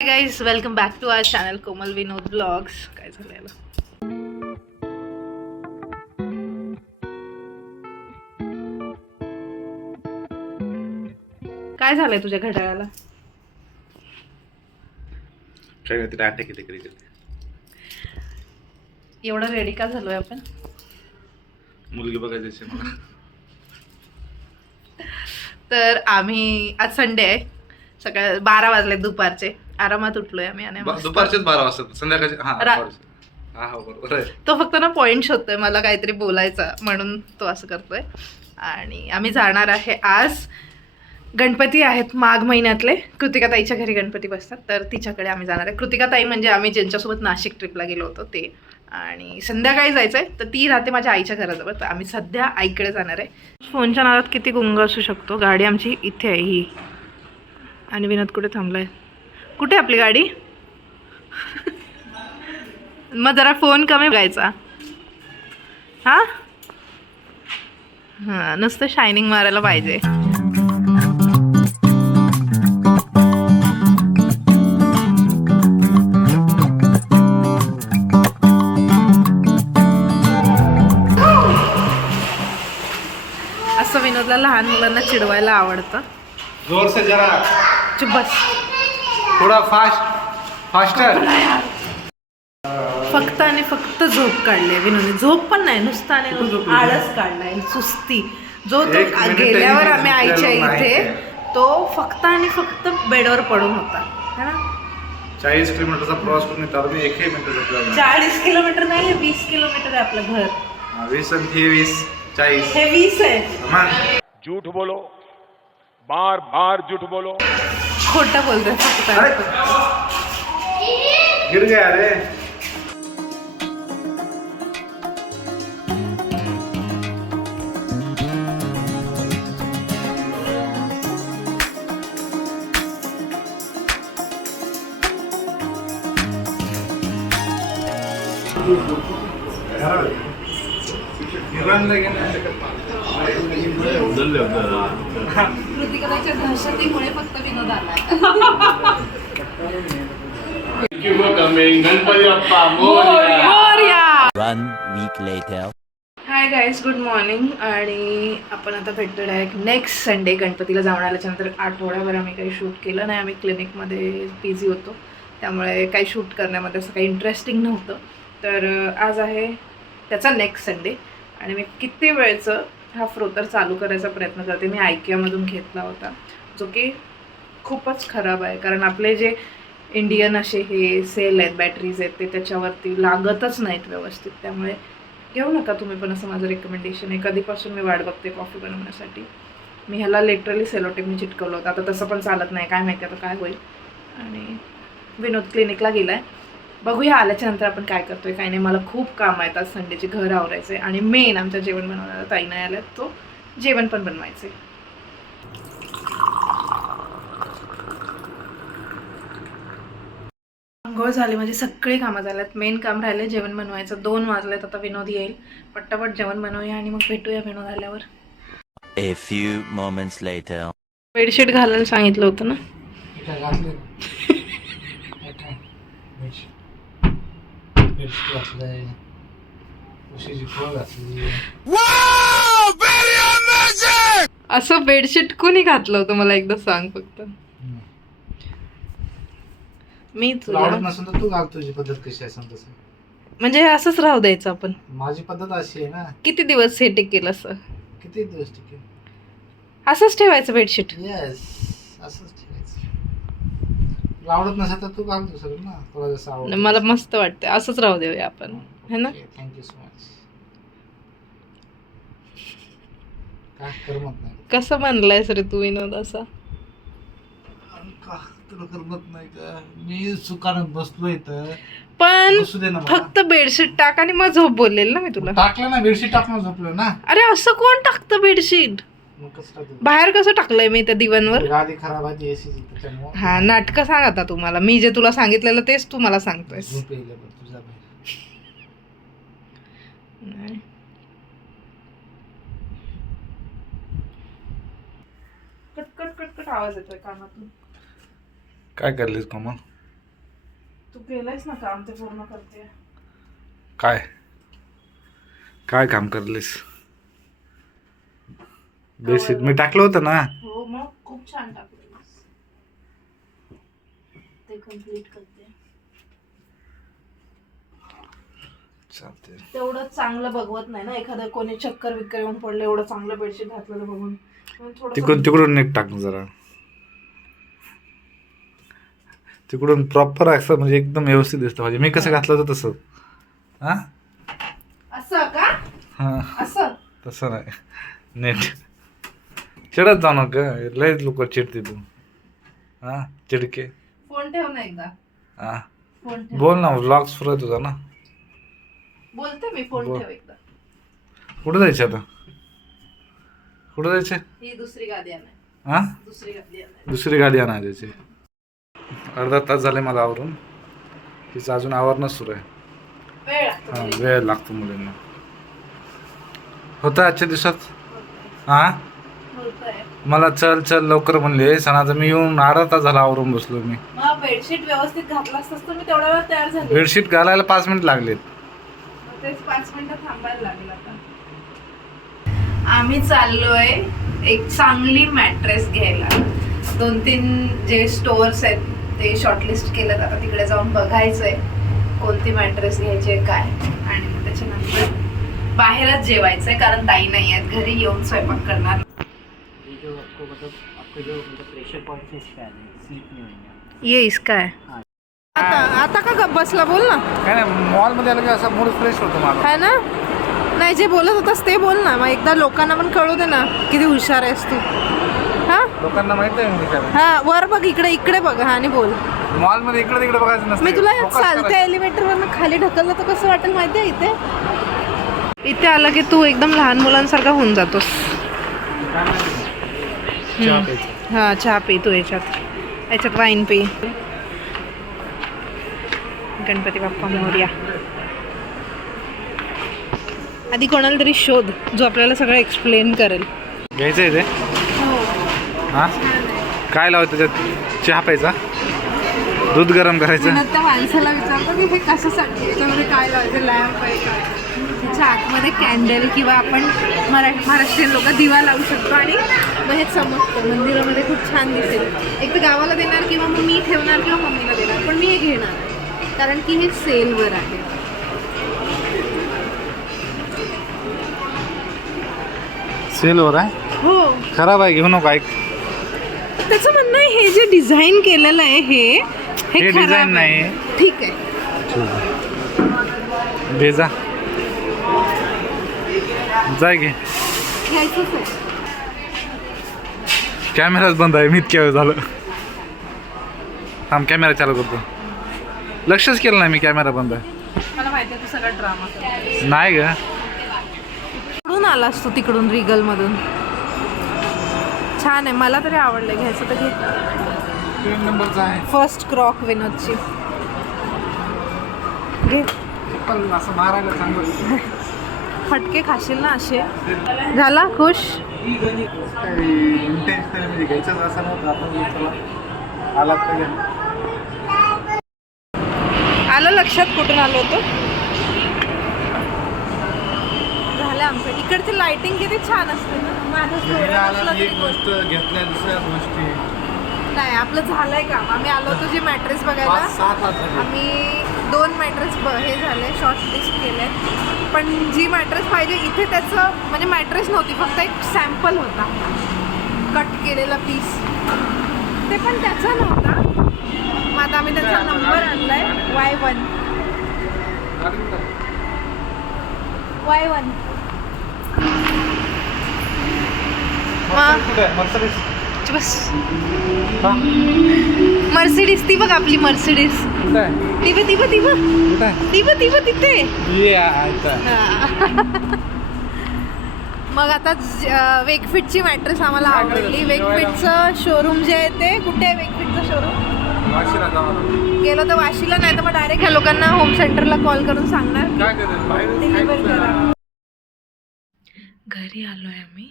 Guys welcome back to our channel Komal Vinod blogs. काय झालं याला? काय झालंय तुझ्या घड्याळाला? एवढं रेडी का झालोय आपण? मुलगी बघायची मला. तर आम्ही आज संडे आहे, सकाळ 12 वाजले दुपारचे. आरामात उठलोय आम्ही आणि दुपारचेच 12 वाजता संध्याकाळचे. हा बरोबर आहे. तो फक्त ना पॉइंट शोधतोय मला काहीतरी बोलायचा, म्हणून तो असं करतोय. आणि आम्ही जाणार आहे आज. गणपती आहेत माघ महिन्यातले. कृतिका ताईच्या घरी गणपती बसतात, तर तिच्याकडे आम्ही जाणार आहे. कृतिका ताई म्हणजे आम्ही ज्यांच्यासोबत नाशिक ट्रिपला गेलो होतो ते. आणि संध्याकाळी जायचं आहे, तर ती राहते माझ्या आईच्या घराजवळ. तर आम्ही सध्या आईकडे जाणार आहे. फोनच्या नादात किती गुंग असू शकतो. गाडी आमची इथे आहे ही. आणि विनोद कुठे थांबलाय? कुठे आपली गाडी? मग जरा फोन कमी बघायचा. हां हां, नुसतं शायनिंग मारायला पाहिजे. असं विनोदला लहान मुलांना चिडवायला आवडतं. जोर से जरा. चुप बस. थोडा फास्टर. फक्त आणि फक्त झोप काढली विनोदने. झोप पण नाही, नुसता आणि आळस काढलाय, सुस्ती. जो तो गेल्यावर आम्ही आईच्या इथे, तो फक्त आणि फक्त बेडवर पडून होता, है ना. 40 किलोमीटरचा प्रवास करून येतात मी 1 मिनिट. 40 किलोमीटर नाही, 20 किलोमीटर आहे आपलं घर. 20 आणि 20 40. हे 20 आहे. झूठ बोलो, बार बार झूठ बोलो. खोटं बोलतोय फक्त. गिर गया रे. कृतिकाच्या दहशतीमुळे फक्त विनोद आलाय. Ganpati Bappa Morya. 1 week later. Hi guys, good morning. आणि आपण आता भेटतो डायरेक्ट नेक्स्ट संडे. गणपतीला जाऊन आल्याच्यानंतर आठवड्याभर आम्ही काही शूट केलं नाही. आम्ही क्लिनिकमध्ये बिझी होतो, त्यामुळे काही शूट करण्यामध्ये असं काही इंटरेस्टिंग नव्हतं. तर आज आहे त्याचा नेक्स्ट संडे. आणि मी किती वेळचं हा फ्रोतर चालू करायचा प्रयत्न करते. मी आयकियामधून घेतला होता, जो की खूपच खराब आहे. कारण आपले जे इंडियन असे हे सेल आहेत, बॅटरीज आहेत, ते त्याच्यावरती लागतच नाहीत व्यवस्थित. त्यामुळे घेऊ नका तुम्ही पण, असं माझं रेकमेंडेशन आहे. कधीपासून मी वाट बघते कॉफी बनवण्यासाठी. मी ह्याला लिटरली सेलोटेपने चिटकवलं होतं. आता तसं पण चालत नाही, काय माहिती आता काय होईल. आणि विनोद क्लिनिकला गेला आहे. बघूया आल्याच्यानंतर आपण काय करतोय काय नाही. मला खूप काम आहेत आज संडेचे. घर आवरायचं आहे आणि मेन आमच्या जेवण बनवणारा ताई नाही आल्यात, तो जेवण पण बनवायचं आहे. अंघोळ झाली, म्हणजे सगळी कामं झाल्यात. मेन काम राहिलं जेवण बनवायचं. 2 वाजलेत, आता विनोद येईल. पट्टापट जेवण बनवूया आणि मग भेटूया विनोद आल्यावर. A few moments later. Bedsheet घालायला सांगितलं होतं ना. असं बेडशीट कोणी घातलं होतं मला एकदा सांग फक्त. मी आवडत नसेल तर तू घाल. तुझी पद्धत कशी आहे तसं. म्हणजे असंच राहू द्यायचं आपण. माझी पद्धत अशी आहे ना. किती दिवस हे टिकेल असं? किती दिवस टिकेल? असंच ठेवायचं बेडशीट. येस, असंच ठेवायचं. तुला आवडत नसेल तर तू घाल दुसरं ना, तुला जसं आवडत. मला मस्त वाटतं, असंच राहू देऊया आपण, है ना. Thank you so much. काय करमत नाही कसं म्हणलायस रे तू विनोद असा? का? तुला करमत नाही का? मी सुखानं बसलो इथं. पण बसू दे ना मला. फक्त बेडशीट टाक आणि मग झोप बोललेल ना मी तुला. टाकलं ना बेडशीट, टाकून झोपलो ना. अरे असं कोण टाकतं बेडशीट? मग कसं टाकलं? बाहेर कसं टाकलंय मी त्या दिवाणवर? गादी खराब आहे एसी त्याच्यामुळे. हा, नाटकं सांग आता तुम्हाला. मी जे तुला सांगितलेलं तेच तू मला सांगतोयस. झोप येईल बरं तुझा बाहेर. नाही. कट कट कट कट आवाज येतोय कानातून. काय करलीस कोमल? तू केलंयस ना काम, ते पूर्ण करते. काय काय काम करलीस? बेसिक मी टाकलं होतं ना. हो मग खूप छान टाकलेस. ते कम्प्लीट करते. चालते. तेवढं चांगलं बघवत नाही ना, एखादं कोणी चक्कर विक्कर येऊन पडलं एवढं चांगलं बेडशीट घातलेलं बघून. तिकडून नीट टाक जरा. तिकडून प्रॉपर असं म्हणजे एकदम व्यवस्थित दिसतं. म्हणजे मी कसं घातलं होतं तसं. हा असं का? हा असं तसं नाही, नीट. चिडत जाऊ नका, लयच लोक चिडते तू. हा चिडके. फोन ठेव ना एकदा. हा फोन ठेव. बोल ना, व्लॉग सुरू आहे तुझा ना. बोलते मी, फोन बोल. ठेव एकदा. कुठं जायचं आता? कुठं जायचं? ही दुसरी गादी आहे. हा दुसरी गादी आहे. दुसरी गाडी आणा त्याची. अर्धा तास झाले मला आवरून. तिचं अजून आवरणं सुरू आहे. वेळ लागतो. हा वेळ लागतो मुलींना. होतं आजच्या दिवसात. हा बोलतोय. मला चल चल लवकर म्हणले सणाचं. मी येऊन अर्धा तास झाला आवरून बसलो मी. मग बेडशीट व्यवस्थित घातला असतास तर मी तेवढ्या वेळात तयार झाले. बेडशीट घालायला 5 मिनिट लागलेत. मग तेच 5 मिनिटं थांबायला लागेल आता. आम्ही चाललोय एक चांगली मॅट्रेस घ्यायला. 2-3 जे स्टोअर्स आहेत ते शॉर्टलिस्ट केलं. आता तिकडे जाऊन बघायचंय कोणती मॅट्रेस घ्यायची आहे काय. आणि मग त्याच्यानंतर बाहेरच जेवायचंय, कारण ताई नाही आहेत घरी. येऊन स्वयंपाक करणार. ये इसका है. आता का गप बसला, बोल ना. काय नाही, मॉलमध्ये आलं की असा मूड फ्रेश होतो मला. है ना. नाही जे बोलत होतास ते बोल ना, मग एकदा लोकांना पण कळू दे ना किती हुशार आहेस तू. हा लोकांना माहित आहे मी काय. हा वर बघ, इकडे इकडे बघ. हा आणि बोल. मॉलमध्ये इकडे तिकडे बघायचं नसतं. मी तुला चालत्या एलिव्हेटर वरनं खाली ढकललं तर कसं वाटेल माहिती आहे? इथे आलं की तू एकदम लहान मुलांसारखा होऊन जातोस. हा चहा पी तू. याच्यात वाईन पी. गणपती बाप्पा मोरया. आधी कोणाला तरी शोध जो आपल्याला सगळं एक्सप्लेन करेल. घ्यायचंय ते. हा काय लावतं त्याच्यात? चहा प्यायचा, दूध गरम करायचं. त्या माणसाला विचारतो की हे कशासाठी, याच्यामध्ये काय लावायचं, लॅम्प आहे का, त्याच्या आतमध्ये कॅन्डल किंवा आपण महाराष्ट्रीयन लोक दिवा लावू शकतो. आणि मग हे समजतं मंदिरामध्ये खूप छान दिसेल. एक तर गावाला देणार किंवा मग मी ठेवणार किंवा मम्मीला देणार. पण मी हे घेणार आहे कारण की हे सेलवर आहे. सेलवर आहे. हो खराब आहे, घेऊ नको. ऐक, त्याचं म्हणणं आहे हे जे डिझाईन केलेलं आहे हे हे खराब डिझाईन आहे. नाही. ठीक आहे भेजा जाय घे. घ्यायचंच आहे. कॅमेराच बंद आहे. मी इतक्या वेळ झालं. थांब कॅमेरा चालू करतो. लक्षच केलं नाही मी, कॅमेरा बंद आहे. मला माहिती आहे तू सगळा ड्रामा नाही ग. कुठून आलास तू? तिकडून रिगल मधून. छान आहे, मला तरी आवडलं. घ्यायचं तर घे. 3 नंबरचा आहे. फर्स्ट क्रॉक विनोदची घे. पण असं मारायला चांगलं. फटके खाशील ना असे. झाला खुश? म्हणजे घ्यायचं असं नव्हतं. आपण आला तर आलं लक्षात कुठून आलो होतो. झालं आमचं. इकडची लाइटिंग किती छान असते ना. माझ्या story असलं तरी गोष्ट घेतल्या दुसऱ्या गोष्टी नाही. आपलं झालंय काम. आम्ही आलो होतो जे मॅट्रेस बघायला. 5-6 तास झाले. आम्ही 2 मॅट्रेस हे झाले, शॉर्ट लिस्ट केले. पण जी मॅट्रेस पाहिजे इथे त्याचं म्हणजे मॅट्रेस नव्हती, फक्त एक सॅम्पल होता कट केलेला पीस. ते पण त्याचा नव्हता. मग आता आम्ही त्याचा नंबर आणलाय Y1. बस मर्सिडीज ती बघ, आपली मर्सिडीज. तिथे. मग आता वेकफिटची मॅट्रेस आम्हाला आवडली. वेकफिटचं शोरूम जे आहे ते कुठे आहे? वेकफिटचं शोरूम गेलो तर वाशीला, नाही तर मग डायरेक्ट ह्या लोकांना होम सेंटरला कॉल करून सांगणार डिलिव्हर करा. घरी आलोय आम्ही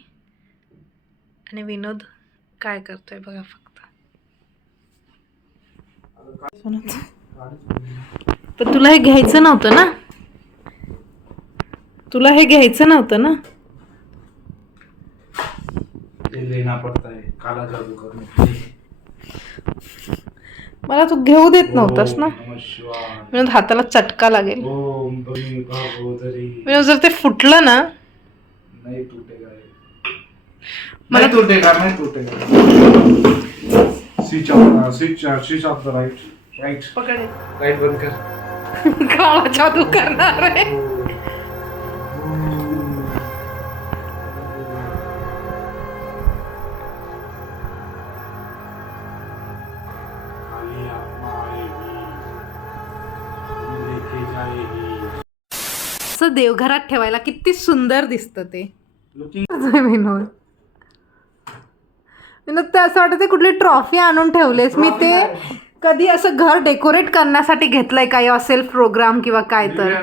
आणि विनोद काय करतोय बघा फक्त. पण तुला हे घ्यायचं नव्हतं ना, तुला हे घ्यायचं नव्हतं ना. ते लेना पडता है काला जादू करने. मला तू घेऊ देत नव्हतास ना. नमः शिवाय. विनोद हाताला चटका लागेल. ओम भगनी भागवतरी. विनोद जर ते फुटलं ना, नहीं टूटेगा ये. मला नहीं टूटेगा. Switch off the right. पकड. लाइट बंद कर. काळा जादू करणार आहे. असं देवघरात ठेवायला किती सुंदर दिसतं ते. विनोद विनोद ते असं वाटतं कुठली ट्रॉफी आणून ठेवलेस. मी ते कधी असं घर डेकोरेट करण्यासाठी घेतलंय काही असेल प्रोग्राम किंवा काय तर.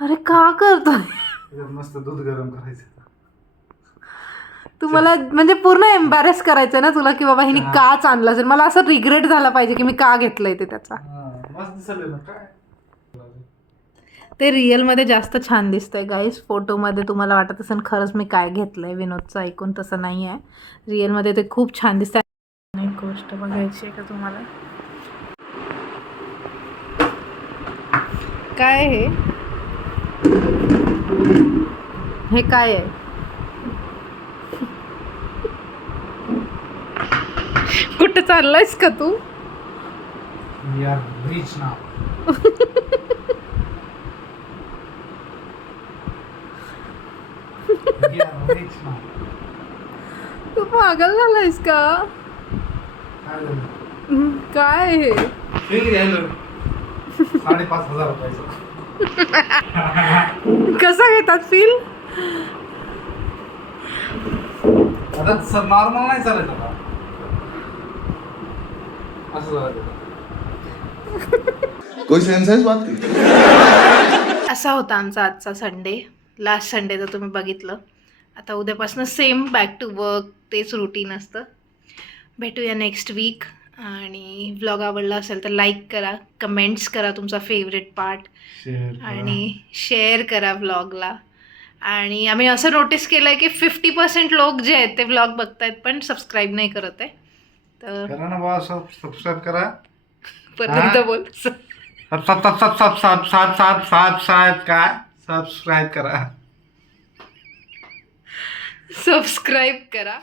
अरे का करतोय. मस्त दूध गरम करायचं. तू मला म्हणजे पूर्ण एम्बॅरेस करायचं ना तुला की बाबा हिने काच आणलं असेल. मला असं रिग्रेट झाला पाहिजे की मी का घेतलंय ते त्याचा. मस्त दिसलं ना काय. ते रिअलमध्ये जास्त छान दिसतंय गाईस. फोटोमध्ये तुम्हाला वाटत असेल खरंच मी काय घेतलंय विनोदचं ऐकून, तसं नाही आहे. रिअलमध्ये ते खूप छान दिसतंय. एक गोष्ट बघायची आहे का तुम्हाला. काय हे हे काय आहे. कुठे चाललायस का तू. We are rich now. We are rich now. तू पागल झालायस का. काय झालं? काय हे. ठीक आहे. 5,500 रुपयाचं. कसं घेतात फील. आता सर नॉर्मल नाही चालत आता. असं झालं. कोई सेंस है इस बात की. असा होता आमचा आजचा संडे. लास्ट संडे तर तुम्ही बघितलं. आता उद्यापासून सेम बॅक टू वर्क, तेच रुटीन असतं. भेटूया नेक्स्ट वीक. आणि व्लॉग आवडला असेल तर लाईक करा, कमेंट्स करा तुमचा फेवरेट पार्ट, आणि शेअर करा व्लॉगला. आणि आम्ही असं नोटीस केलं आहे की 50% लोक जे आहेत ते व्लॉग बघतायत पण सबस्क्राईब नाही करत आहे. तर करा ना बा. सबस्क्राईब करा. परत एकदा बोल. सबस्क्राईब करा. सबस्क्राईब करा.